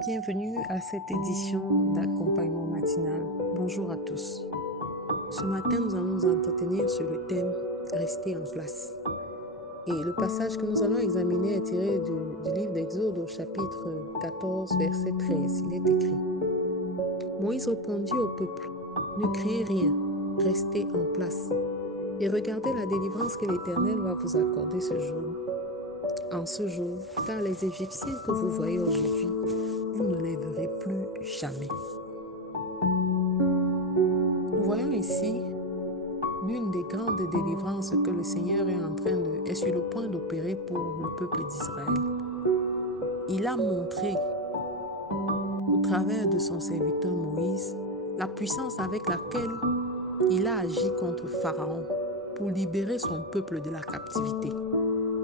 Bienvenue à cette édition d'accompagnement matinal. Bonjour à tous. Ce matin, nous allons nous entretenir sur le thème Rester en place. Et le passage que nous allons examiner est tiré du livre d'Exode au chapitre 14, verset 13. Il est écrit: Moïse répondit au peuple: Ne criez rien, restez en place et regardez la délivrance que l'Éternel va vous accorder ce jour. En ce jour, car les Égyptiens que vous voyez aujourd'hui, vous ne les verrez plus jamais. Nous voyons ici l'une des grandes délivrances que le Seigneur est sur le point d'opérer pour le peuple d'Israël. Il a montré, au travers de son serviteur Moïse, la puissance avec laquelle il a agi contre Pharaon pour libérer son peuple de la captivité.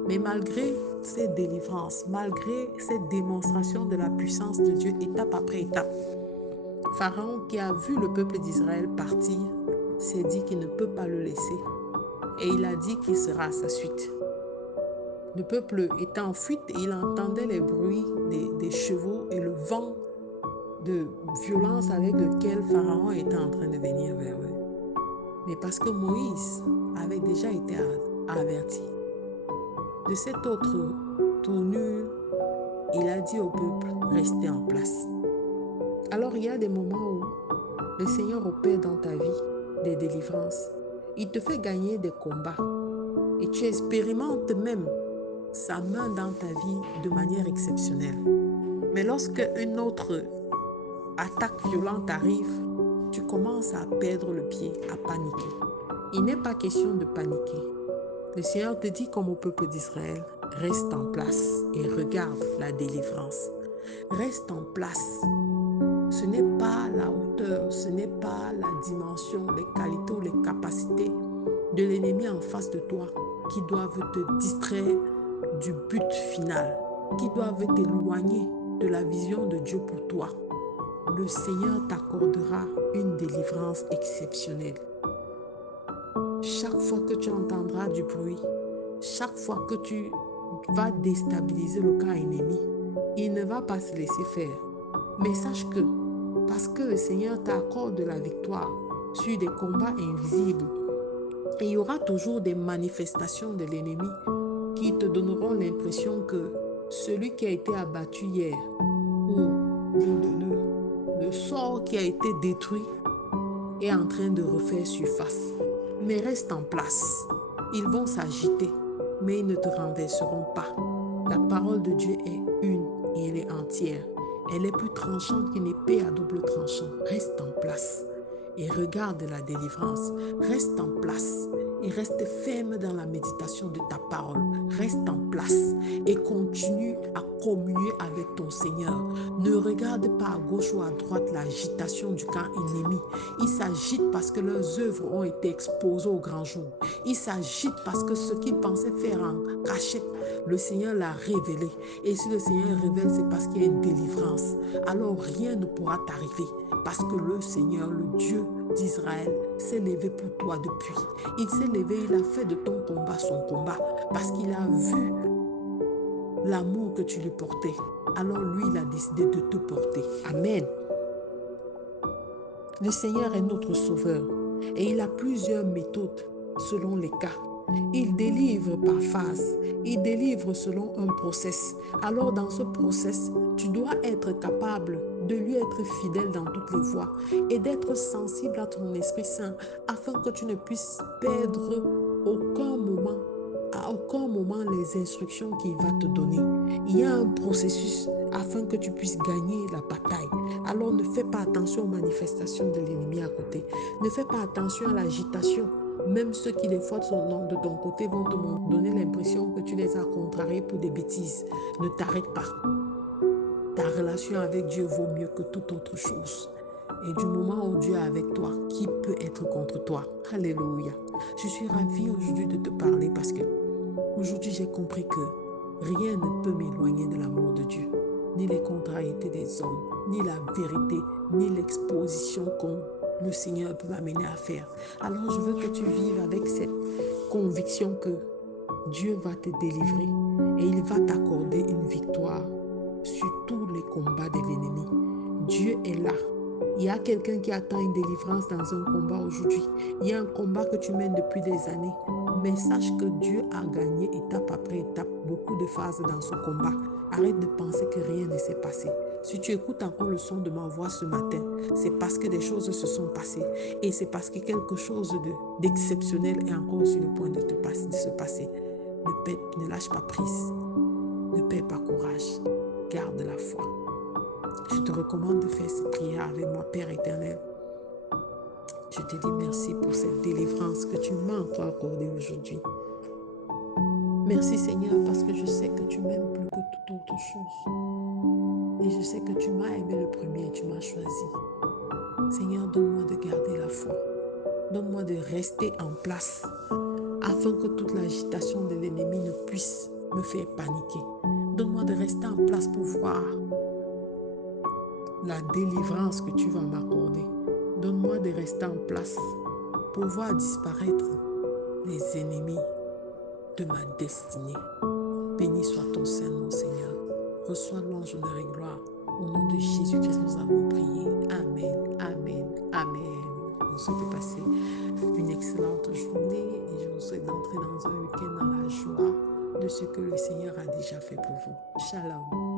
Mais malgré ces délivrances, malgré cette démonstration de la puissance de Dieu étape après étape, Pharaon, qui a vu le peuple d'Israël partir, s'est dit qu'il ne peut pas le laisser. Et il a dit qu'il sera à sa suite. Le peuple était en fuite et il entendait les bruits des chevaux et le vent de violence avec lequel Pharaon était en train de venir vers eux. Mais parce que Moïse avait déjà été averti de cette autre tournure, il a dit au peuple: restez en place. Alors il y a des moments où le Seigneur opère dans ta vie des délivrances. Il te fait gagner des combats et tu expérimentes même sa main dans ta vie de manière exceptionnelle. Mais lorsque une autre attaque violente arrive, tu commences à perdre le pied, à paniquer. Il n'est pas question de paniquer. Le Seigneur te dit comme au peuple d'Israël: reste en place et regarde la délivrance. Reste en place. Ce n'est pas la hauteur, ce n'est pas la dimension, les qualités ou les capacités de l'ennemi en face de toi qui doivent te distraire du but final, qui doivent t'éloigner de la vision de Dieu pour toi. Le Seigneur t'accordera une délivrance exceptionnelle. Chaque fois que tu entendras du bruit, chaque fois que tu vas déstabiliser le camp ennemi, il ne va pas se laisser faire. Mais sache que, parce que le Seigneur t'accorde la victoire sur des combats invisibles, et il y aura toujours des manifestations de l'ennemi qui te donneront l'impression que celui qui a été abattu hier ou le sort qui a été détruit est en train de refaire surface. Mais reste en place. Ils vont s'agiter, mais ils ne te renverseront pas. La parole de Dieu est une et elle est entière. Elle est plus tranchante qu'une épée à double tranchant. Reste en place et regarde la délivrance. Reste en place et reste ferme dans la méditation de ta parole. Reste en place et continue à communier avec ton Seigneur. Ne regarde pas à gauche ou à droite l'agitation du camp ennemi. Ils s'agitent parce que leurs œuvres ont été exposées au grand jour. Ils s'agitent parce que ce qu'ils pensaient faire en cachette, le Seigneur l'a révélé. Et si le Seigneur révèle, c'est parce qu'il y a une délivrance. Alors rien ne pourra t'arriver parce que le Seigneur, le Dieu d'Israël, s'est levé pour toi depuis. Il s'est levé, il a fait de ton combat son combat parce qu'il a vu l'amour que tu lui portais. Alors lui, il a décidé de te porter. Amen. Le Seigneur est notre sauveur et il a plusieurs méthodes selon les cas. Il délivre par phase, il délivre selon un process. Alors dans ce process, tu dois être capable de lui être fidèle dans toutes les voies et d'être sensible à ton Esprit Saint afin que tu ne puisses perdre à aucun moment les instructions qu'il va te donner. Il y a un processus afin que tu puisses gagner la bataille. Alors ne fais pas attention aux manifestations de l'ennemi à côté. Ne fais pas attention à l'agitation. Même ceux qui des fois sont de ton côté vont te donner l'impression que tu les as contrariés pour des bêtises. Ne t'arrête pas. Ta relation avec Dieu vaut mieux que toute autre chose. Et du moment où Dieu est avec toi, qui peut être contre toi? Alléluia. Je suis ravie aujourd'hui de te parler parce que aujourd'hui j'ai compris que rien ne peut m'éloigner de l'amour de Dieu. Ni les contrariétés des hommes, ni la vérité, ni l'exposition que le Seigneur peut m'amener à faire. Alors je veux que tu vives avec cette conviction que Dieu va te délivrer et il va t'accorder une victoire sur tous les combats de l'ennemi. est là. Il y a quelqu'un qui attend une délivrance dans un combat aujourd'hui. Il y a un combat que tu mènes depuis des années. Mais sache que Dieu a gagné étape après étape beaucoup de phases dans ce combat. Arrête de penser que rien ne s'est passé. Si tu écoutes encore le son de ma voix ce matin, c'est parce que des choses se sont passées. Et c'est parce que quelque chose d'exceptionnel est encore sur le point de se passer. Ne lâche pas prise. Ne perds pas courage. Garde la foi. Je te recommande de faire cette prière avec moi, Père éternel. Je te dis merci pour cette délivrance que tu m'as encore accordée aujourd'hui. Merci Seigneur parce que je sais que tu m'aimes plus que toute autre chose. Et je sais que tu m'as aimé le premier et tu m'as choisi. Seigneur, donne-moi de garder la foi. Donne-moi de rester en place afin que toute l'agitation de l'ennemi ne puisse me faire paniquer. Donne-moi de rester en place pour voir la délivrance que tu vas m'accorder. Donne-moi de rester en place pour voir disparaître les ennemis de ma destinée. Béni soit ton Saint-Nom, Seigneur. Reçois louange, honneur et gloire. Au nom de Jésus-Christ, nous avons prié. Amen, amen, amen. Je vous souhaite de passer une excellente journée et je vous souhaite d'entrer dans un week-end dans la joie de ce que le Seigneur a déjà fait pour vous. Shalom.